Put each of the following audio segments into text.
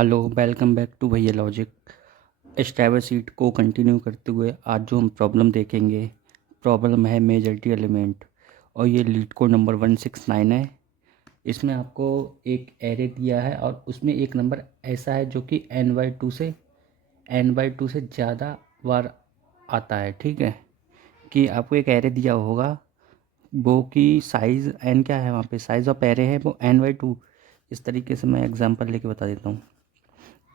Hello, welcome back to भैया logic. Stabber seat को continue करते हुए आज जो हम प्रॉब्लम देखेंगे, प्रॉब्लम है मेजॉरिटी एलिमेंट और ये लीड कोड नंबर 169 है। इसमें आपको एक एरे दिया है और उसमें एक नंबर ऐसा है जो कि n/2 से ज़्यादा बार आता है। ठीक है, कि आपको एक एरे दिया होगा, वो की साइज़ n क्या है, वहाँ पे साइज़ ऑफ एरे है वो n/2। इस तरीके से मैं एग्जांपल लेके बता देता हूँ।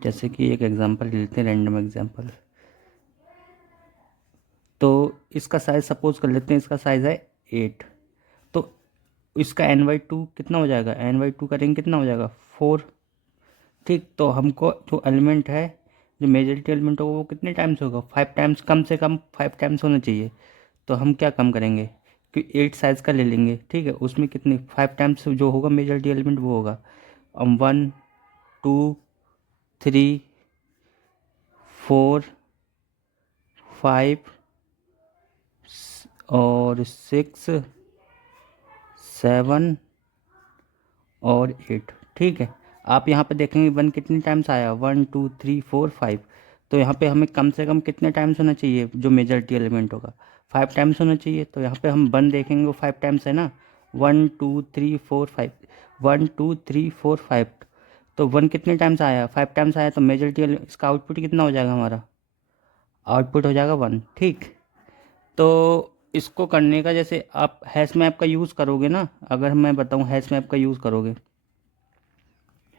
जैसे कि एक एग्जांपल लेते हैं, रैंडम एग्जांपल। तो इसका साइज़ सपोज कर लेते हैं, इसका साइज़ है 8। तो इसका n/2 कितना हो जाएगा, n/2 करेंगे कितना हो जाएगा 4। ठीक, तो हमको जो एलिमेंट है, जो मेजॉरिटी एलिमेंट होगा वो कितने टाइम्स होगा, 5 टाइम्स, कम से कम 5 टाइम्स होना चाहिए। तो हम क्या कम करेंगे कि 8 साइज़ का ले लेंगे। ठीक है, उसमें कितनी 5 टाइम्स जो होगा मेजॉरिटी एलिमेंट वो होगा 1 2 3 4 5 और 6 7 और 8। ठीक है, आप यहाँ पे देखेंगे 1 कितने टाइम्स आया, 1 2 3 4 5। तो यहाँ पे हमें कम से कम कितने टाइम्स होना चाहिए, जो मेजॉरिटी एलिमेंट होगा 5 टाइम्स होना चाहिए। तो यहाँ पे हम 1 देखेंगे वो 5 टाइम्स है ना, 1 2 3 4 5, 1 2 3 4 5। तो 1 कितने टाइम्स आया, 5 टाइम्स आया, तो मेजॉरिटी इसका आउटपुट कितना हो जाएगा, हमारा आउटपुट हो जाएगा 1। ठीक, तो इसको करने का, जैसे आप हैश मैप का यूज़ करोगे ना, अगर मैं बताऊं हैश मैप का यूज़ करोगे,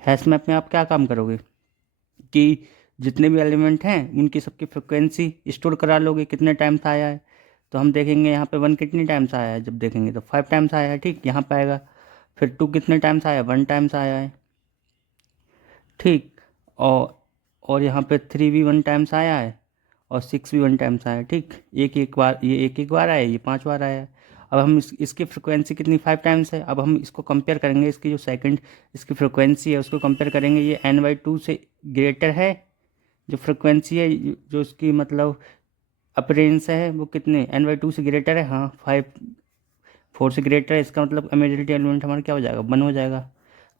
हैश मैप में आप क्या काम करोगे कि जितने भी एलिमेंट हैं उनकी सबकी फ्रिक्वेंसी स्टोर करा लोगे, कितने टाइम्स आया है। तो हम देखेंगे यहाँ पे 1 कितने टाइम्स आया है, जब देखेंगे तो 5 टाइम्स आया है। ठीक, यहाँ पे आएगा। फिर 2 कितने टाइम्स आया, 1 टाइम्स आया है। ठीक, और यहाँ पे 3 भी 1 टाइम्स आया है और 6 भी 1 टाइम्स आया है। ठीक, एक एक बार, ये एक एक बार आया, ये 5 बार आया है। अब हम इसकी फ्रिक्वेंसी कितनी 5 टाइम्स है। अब हम इसको कंपेयर करेंगे, इसकी जो सेकंड इसकी फ्रिक्वेंसी है उसको कंपेयर करेंगे, ये n/2 से ग्रेटर है। जो फ्रिक्वेंसी है, जो उसकी मतलब अपरेंस है वो कितने n/2 से ग्रेटर है, हाँ 4 से ग्रेटर है। इसका मतलब मेजॉरिटी एलिमेंट हमारा क्या हो जाएगा, 1 हो जाएगा।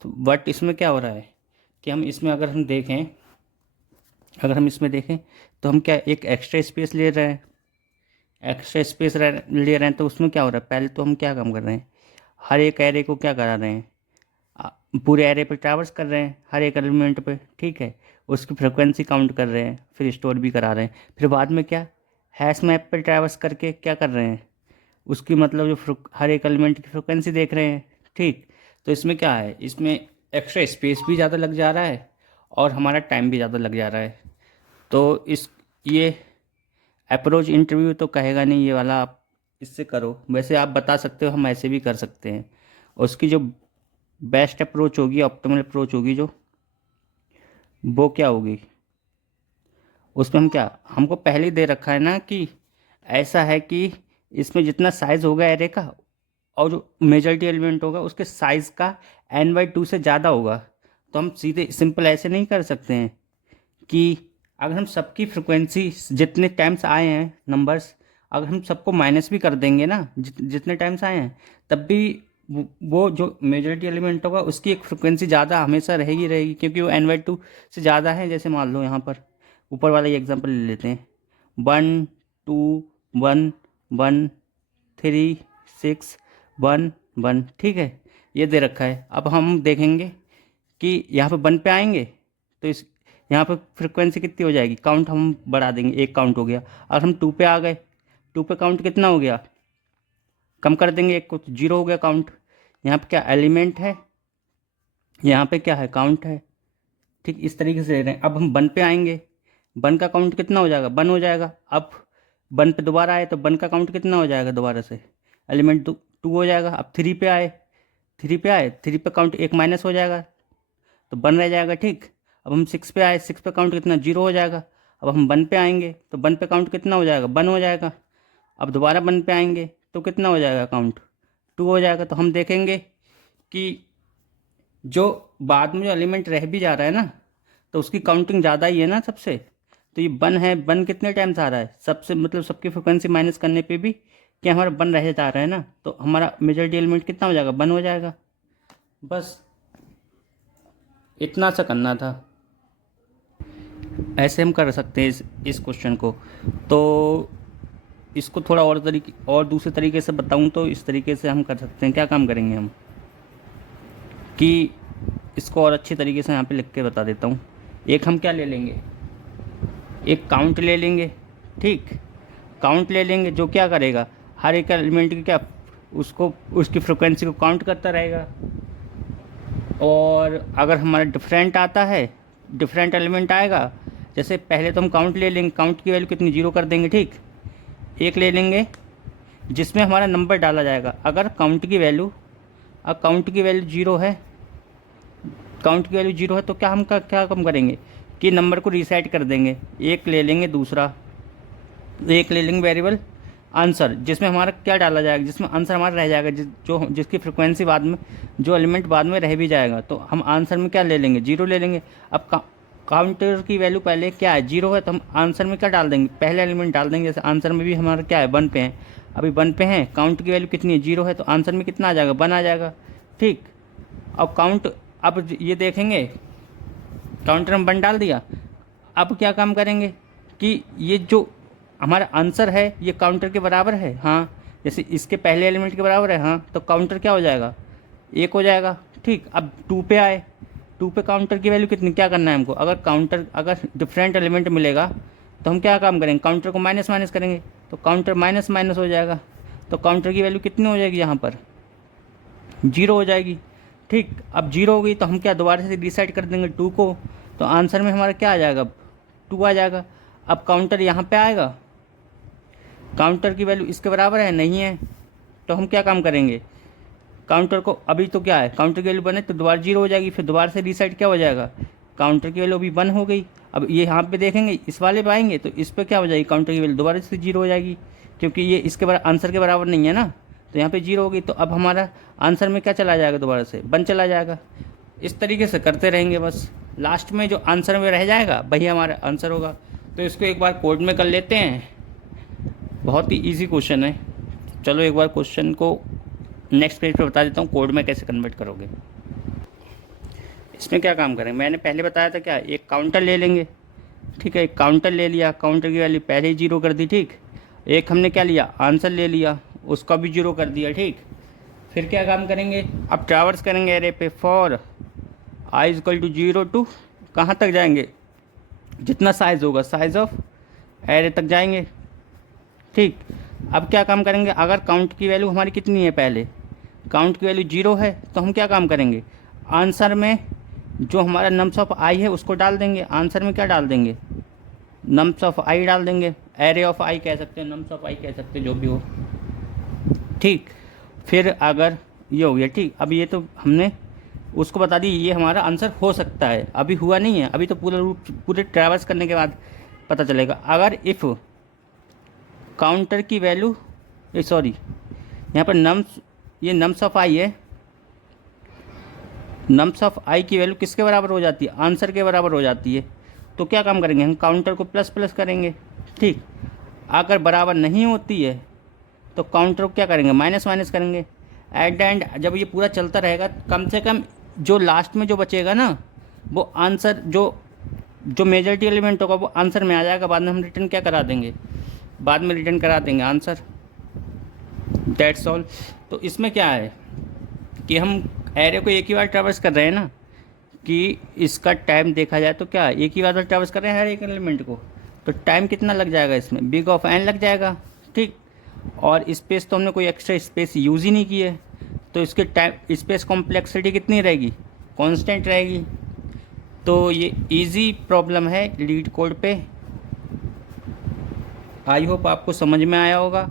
तो बट इसमें क्या हो रहा है कि हम इसमें अगर हम इसमें देखें तो हम क्या एक एक्स्ट्रा स्पेस ले रहे हैं, एक्स्ट्रा स्पेस ले रहे हैं। तो उसमें क्या हो रहा है, पहले तो हम क्या काम कर रहे हैं, हर एक एरे को क्या करा रहे हैं, आ, पूरे एरे पे ट्रैवर्स कर रहे हैं, हर एक एलिमेंट पे। ठीक है, उसकी फ्रिक्वेंसी काउंट कर रहे हैं, फिर स्टोर भी करा रहे हैं। फिर बाद में क्या, हैश मैप पे ट्रैवर्स करके क्या कर रहे हैं, उसकी मतलब जो हर एक एलिमेंट की फ्रिक्वेंसी देख रहे हैं। ठीक, तो इसमें क्या है, इसमें एक्स्ट्रा स्पेस भी ज़्यादा लग जा रहा है और हमारा टाइम भी ज़्यादा लग जा रहा है। तो ये अप्रोच इंटरव्यू तो कहेगा नहीं ये वाला, आप इससे करो। वैसे आप बता सकते हो, हम ऐसे भी कर सकते हैं। उसकी जो बेस्ट अप्रोच होगी, ऑप्टिमल अप्रोच होगी जो, वो क्या होगी, उसमें हम क्या, हमको पहले ही दे रखा है ना कि ऐसा है कि इसमें जितना साइज़ होगा एरे का और जो मेजॉरिटी एलिमेंट होगा उसके साइज़ का n/2 से ज़्यादा होगा। तो हम सीधे सिंपल ऐसे नहीं कर सकते हैं कि अगर हम सबकी फ्रिक्वेंसी जितने टाइम्स आए हैं नंबर्स, अगर हम सबको माइनस भी कर देंगे ना, जितने टाइम्स आए हैं, तब भी वो जो मेजॉरिटी एलिमेंट होगा उसकी एक फ्रिक्वेंसी ज़्यादा हमेशा रहेगी रहेगी, क्योंकि वो n/2 से ज़्यादा है। जैसे मान लो यहाँ पर ऊपर वाला ये एग्जांपल ले लेते हैं, 1 2 1 1 3 6 1 1। ठीक है, ये दे रखा है। अब हम देखेंगे कि यहाँ पे 1 पे आएंगे तो इस यहाँ पे फ्रिक्वेंसी कितनी हो जाएगी, काउंट हम बढ़ा देंगे, एक काउंट हो गया। और हम 2 पे आ गए, 2 पे काउंट कितना हो गया, कम कर देंगे एक को, तो 0 हो गया काउंट। यहाँ पे क्या एलिमेंट है, यहाँ पे क्या है काउंट है। ठीक, इस तरीके से ले रहे हैं। अब हम 1 पे आएंगे, 1 का काउंट कितना हो जाएगा, 1 हो जाएगा। अब 1 पे दोबारा आए तो 1 का काउंट कितना हो जाएगा, दोबारा से एलिमेंट 2 हो जाएगा। अब 3 पे आए, 3 पे काउंट एक माइनस हो जाएगा तो 1 रह जाएगा। ठीक, अब हम 6 पे आए, 6 पे काउंट कितना, 0 हो जाएगा। अब हम 1 पे आएंगे तो 1 पे काउंट कितना हो जाएगा, 1 हो जाएगा। अब दोबारा 1 पे आएंगे तो कितना हो जाएगा काउंट, 2 हो जाएगा। तो हम देखेंगे कि जो बाद में जो एलिमेंट रह भी जा रहा है ना, तो उसकी काउंटिंग ज़्यादा ही है ना सबसे। तो ये 1 है, 1 कितने टाइम्स आ रहा है सबसे, मतलब सबकी फ्रिक्वेंसी माइनस करने पे भी क्या हमारा 1 रह जा रहा है ना, तो हमारा मेजॉरिटी एलिमेंट कितना हो जाएगा, 1 हो जाएगा। बस इतना सा करना था। ऐसे हम कर सकते हैं इस क्वेश्चन को। तो इसको थोड़ा और दूसरे तरीके से बताऊं तो इस तरीके से हम कर सकते हैं। क्या काम करेंगे हम कि इसको और अच्छी तरीके से यहाँ पे लिख के बता देता हूँ। एक हम क्या ले लेंगे, एक काउंट ले लेंगे। ठीक, काउंट ले लेंगे जो क्या करेगा, हर एक एलिमेंट की क्या उसको उसकी फ्रिक्वेंसी को काउंट करता रहेगा। और अगर हमारा डिफरेंट आता है, डिफरेंट एलिमेंट आएगा, जैसे पहले तो हम काउंट ले लेंगे, काउंट की वैल्यू कितनी, 0 कर देंगे। ठीक, एक ले लेंगे जिसमें हमारा नंबर डाला जाएगा। अगर काउंट की वैल्यू 0 है, काउंट की वैल्यू 0 है तो क्या कम करेंगे कि नंबर को रीसेट कर देंगे। एक ले लेंगे एक ले लेंगे वेरिएबल आंसर, जिसमें हमारा क्या डाला जाएगा, जिसमें आंसर हमारा रह जाएगा, जिसकी फ्रिक्वेंसी बाद में, जो एलिमेंट बाद में रह भी जाएगा, तो हम आंसर में क्या ले लेंगे, 0 ले लेंगे। अब काउंटर की वैल्यू पहले क्या है, 0 है, तो हम आंसर में क्या डाल देंगे, पहले एलिमेंट डाल देंगे। जैसे आंसर में भी हमारा क्या है, 1 पे है, अभी 1 पे हैं, काउंट की वैल्यू कितनी है, 0 है, तो आंसर में कितना आ जाएगा, 1 आ जाएगा। ठीक, अब अब ये देखेंगे काउंटर में 1 डाल दिया। अब क्या काम करेंगे कि ये जो हमारा आंसर है ये काउंटर के बराबर है, हाँ, जैसे इसके पहले एलिमेंट के बराबर है, हाँ, तो काउंटर क्या हो जाएगा, 1 हो जाएगा। ठीक, अब 2 पे आए, 2 पे काउंटर की वैल्यू कितनी, क्या करना है हमको, अगर डिफरेंट एलिमेंट मिलेगा तो हम क्या काम करेंगे, काउंटर को माइनस माइनस करेंगे, तो काउंटर माइनस माइनस हो जाएगा, तो काउंटर की वैल्यू कितनी हो जाएगी, यहाँ पर 0 हो जाएगी। ठीक, अब 0 हो गई तो हम क्या दोबारा से डिसाइड कर देंगे 2 को, तो आंसर में हमारा क्या आ जाएगा, 2 आ जाएगा। अब काउंटर यहाँ पे आएगा, काउंटर की वैल्यू इसके बराबर है, नहीं है, तो हम क्या काम करेंगे, काउंटर को, अभी तो क्या है, काउंटर की वैल्यू 1 है तो दोबारा 0 हो जाएगी, फिर दोबारा से रीसेट क्या हो जाएगा, काउंटर की वैल्यू अभी 1 हो गई। अब ये यहाँ पे देखेंगे, इस वाले पे आएंगे तो इस पर क्या हो जाएगी, काउंटर की वैल्यू दोबारा से 0 हो जाएगी, क्योंकि ये इसके आंसर के बराबर नहीं है ना, तो यहाँ पे 0 हो गई। तो अब हमारा आंसर में क्या चला जाएगा, दोबारा से 1 चला जाएगा। इस तरीके से करते रहेंगे, बस लास्ट में जो आंसर में रह जाएगा वही हमारा आंसर होगा। तो इसको एक बार कोड में कर लेते हैं, बहुत ही ईजी क्वेश्चन है। चलो एक बार क्वेश्चन को नेक्स्ट पेज पे बता देता हूँ कोड में कैसे कन्वर्ट करोगे। इसमें क्या काम करेंगे, मैंने पहले बताया था क्या, एक काउंटर ले लेंगे। ठीक है, एक काउंटर ले लिया, काउंटर की वैल्यू पहले ही 0 कर दी। ठीक, एक हमने क्या लिया, आंसर ले लिया, उसका भी 0 कर दिया। ठीक, फिर क्या काम करेंगे, अब ट्रैवर्स करेंगे एरे पे, फॉर i = 0 टू कहाँ तक जाएंगे, जितना साइज़ होगा, साइज़ ऑफ एरे तक जाएंगे। ठीक, अब क्या काम करेंगे, अगर काउंट की वैल्यू हमारी कितनी है, पहले काउंट की वैल्यू 0 है, तो हम क्या काम करेंगे, आंसर में जो हमारा नम्स ऑफ आई है उसको डाल देंगे। आंसर में क्या डाल देंगे, नम्स ऑफ आई डाल देंगे, एरे ऑफ आई कह सकते हैं, नम्स ऑफ आई कह सकते हैं, जो भी हो। ठीक, फिर अगर ये हो गया, ठीक, अब ये तो हमने उसको बता दी, ये हमारा आंसर हो सकता है, अभी हुआ नहीं है, अभी तो पूरे ट्रैवर्स करने के बाद पता चलेगा। अगर इफ़ काउंटर की वैल्यू, सॉरी, यहाँ पर नम्स ऑफ आई है, नम्स ऑफ आई की वैल्यू किसके बराबर हो जाती है, आंसर के बराबर हो जाती है, तो क्या काम करेंगे, हम काउंटर को प्लस प्लस करेंगे। ठीक, अगर बराबर नहीं होती है तो काउंटर को क्या करेंगे, माइनस माइनस करेंगे। एट द एंड जब ये पूरा चलता रहेगा, कम से कम जो लास्ट में जो बचेगा ना, वो आंसर, जो मेजॉरिटी एलिमेंट होगा वो आंसर में आ जाएगा, बाद में हम रिटर्न क्या करा देंगे, बाद में रिटर्न करा देंगे आंसर, दैट्स ऑल। तो इसमें क्या है कि हम एरे को एक ही बार ट्रैवर्स कर रहे हैं ना, कि इसका टाइम देखा जाए तो क्या एक ही बार ट्रैवर्स कर रहे हैं हर एक एलिमेंट को, तो टाइम कितना लग जाएगा इसमें, बिग ऑफ एन लग जाएगा। ठीक, और स्पेस तो हमने कोई एक्स्ट्रा स्पेस यूज़ ही नहीं की है, तो इसके टाइम स्पेस कॉम्प्लेक्सिटी कितनी रहेगी, कांस्टेंट रहेगी। तो ये इजी प्रॉब्लम है लीड कोड पे, आई होप आपको समझ में आया होगा।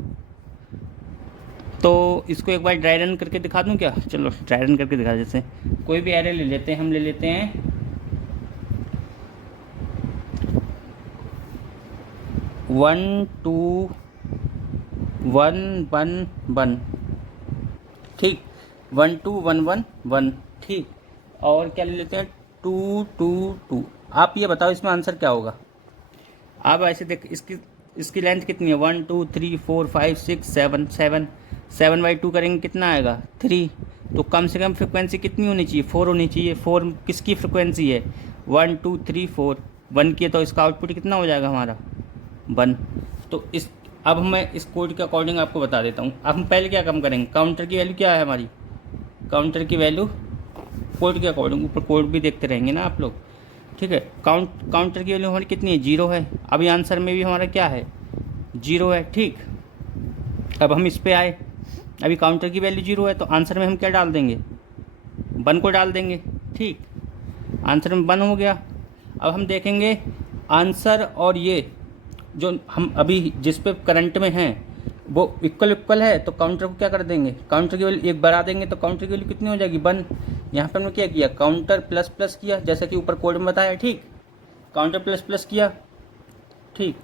तो इसको एक बार ड्राई रन करके दिखा दूं क्या, चलो ड्राई रन करके दिखा, जैसे कोई भी एरे ले लेते हैं, हम ले लेते हैं 1 2 1 1 1। ठीक, 1 2 1 1 1। ठीक, और क्या ले लेते हैं 2 2 2। आप ये बताओ इसमें आंसर क्या होगा। आप ऐसे देख, इसकी लेंथ कितनी है, 1 2 3 4 5 6 7 7 7/2 करेंगे कितना आएगा, 3। तो कम से कम फ्रिक्वेंसी कितनी होनी चाहिए, 4 होनी चाहिए। 4 किसकी फ्रिक्वेंसी है, 1 2 3 4, 1 किए तो इसका आउटपुट कितना हो जाएगा हमारा 1। तो इस अब मैं इस कोड के अकॉर्डिंग आपको बता देता हूँ। अब हम पहले क्या काम करेंगे, काउंटर की वैल्यू क्या है हमारी, काउंटर की वैल्यू कोड के अकॉर्डिंग, ऊपर कोड भी देखते रहेंगे ना आप लोग, ठीक है। काउंटर की वैल्यू हमारी कितनी है, 0 है। अभी आंसर में भी हमारा क्या है, 0 है, ठीक। अब हम इस पे आए, अभी काउंटर की वैल्यू 0 है तो आंसर में हम क्या डाल देंगे, 1 को डाल देंगे, ठीक। आंसर में 1 हो गया। अब हम देखेंगे आंसर और ये जो हम अभी जिस पे करंट में हैं वो इक्वल है, तो काउंटर को क्या कर देंगे, काउंटर की वैल्यू 1 बढ़ा देंगे, तो काउंटर की वैल्यू कितनी हो जाएगी 1। यहाँ पर हमने क्या किया, काउंटर प्लस प्लस किया, जैसा कि ऊपर कोड में बताया, ठीक। काउंटर प्लस प्लस किया, ठीक।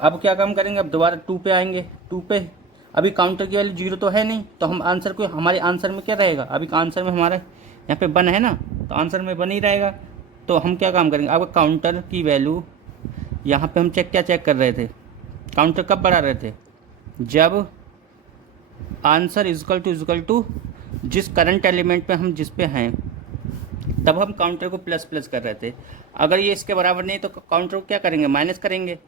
अब क्या काम करेंगे, अब दोबारा 2 पे आएंगे। 2 पे अभी काउंटर की वैल्यू 0 तो है नहीं, तो हम आंसर को, हमारे आंसर में क्या रहेगा, अभी आंसर में हमारा यहाँ पे 1 है ना, तो आंसर में 1 ही रहेगा। तो हम क्या काम करेंगे, अब काउंटर की वैल्यू यहाँ पे हम क्या चेक कर रहे थे, काउंटर कब बढ़ा रहे थे, जब आंसर इजकल टू जिस करंट एलिमेंट पे हम जिस पे हैं तब हम काउंटर को प्लस प्लस कर रहे थे। अगर ये इसके बराबर नहीं तो काउंटर को क्या करेंगे, माइनस करेंगे।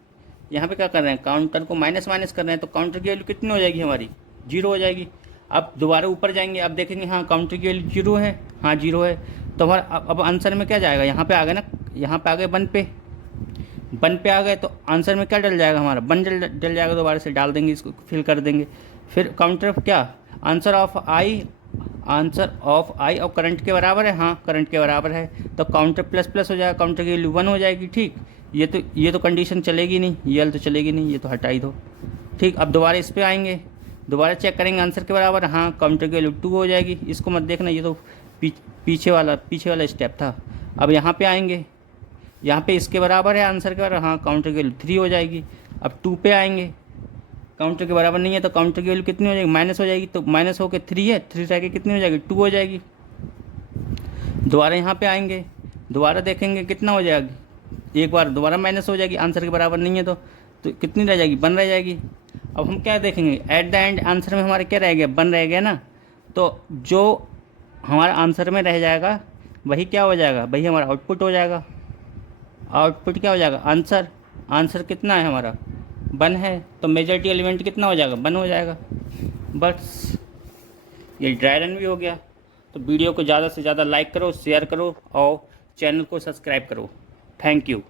यहाँ पे क्या कर रहे हैं, काउंटर को माइनस कर रहे हैं, तो काउंटर की वैल्यू कितनी हो जाएगी हमारी, 0 हो जाएगी। अब दोबारा ऊपर जाएंगे, अब देखेंगे हाँ काउंटर की वैल्यू 0 है, हाँ 0 है, तो हमारा अब आंसर में क्या जाएगा, यहाँ पे आ गए ना, यहाँ पे आ गए 1 पे आ गए, तो आंसर में क्या डल जाएगा हमारा 1 डल जाएगा, दोबारा से डाल देंगे, इसको फिल कर देंगे। फिर काउंटर क्या, आंसर ऑफ आई और करंट के बराबर है, हाँ करंट के बराबर है, तो काउंटर प्लस प्लस हो जाएगा, काउंटर की वैल्यू 1 हो जाएगी, ठीक। ये तो कंडीशन चलेगी नहीं, ये वाली तो चलेगी नहीं, ये तो हटा ही दो, ठीक। अब दोबारा इस पे आएंगे, दोबारा चेक करेंगे आंसर के बराबर, हाँ काउंटर की वैल्यू 2 हो जाएगी, इसको मत देखना, ये तो पीछे वाला स्टेप था। अब यहाँ पे आएंगे, यहाँ पे इसके बराबर है आंसर के बराबर, हाँ काउंटर की वैल्यू 3 हो जाएगी। अब 2 पे आएंगे, काउंटर के बराबर नहीं है तो काउंटर की वैल्यू कितनी हो जाएगी, माइनस हो जाएगी, तो माइनस होकर 3 है, 3 रह के कितनी हो जाएगी, 2 हो जाएगी। दोबारा यहाँ पे आएंगे, दोबारा देखेंगे कितना हो जाएगी, एक बार दोबारा माइनस हो जाएगी, आंसर के बराबर नहीं है तो कितनी रह जाएगी, 1 रह जाएगी। अब हम क्या देखेंगे, एट द एंड आंसर में हमारे क्या रह गया, 1 रह गया ना, तो जो हमारा आंसर में रह जाएगा वही क्या हो जाएगा, वही हमारा आउटपुट हो जाएगा। आउटपुट क्या हो जाएगा, आंसर कितना है हमारा 1 है, तो मेजॉरिटी एलिमेंट कितना हो जाएगा, 1 हो जाएगा। बस ये ड्राई रन भी हो गया। तो वीडियो को ज़्यादा से ज़्यादा लाइक करो, शेयर करो और चैनल को सब्सक्राइब करो। Thank you.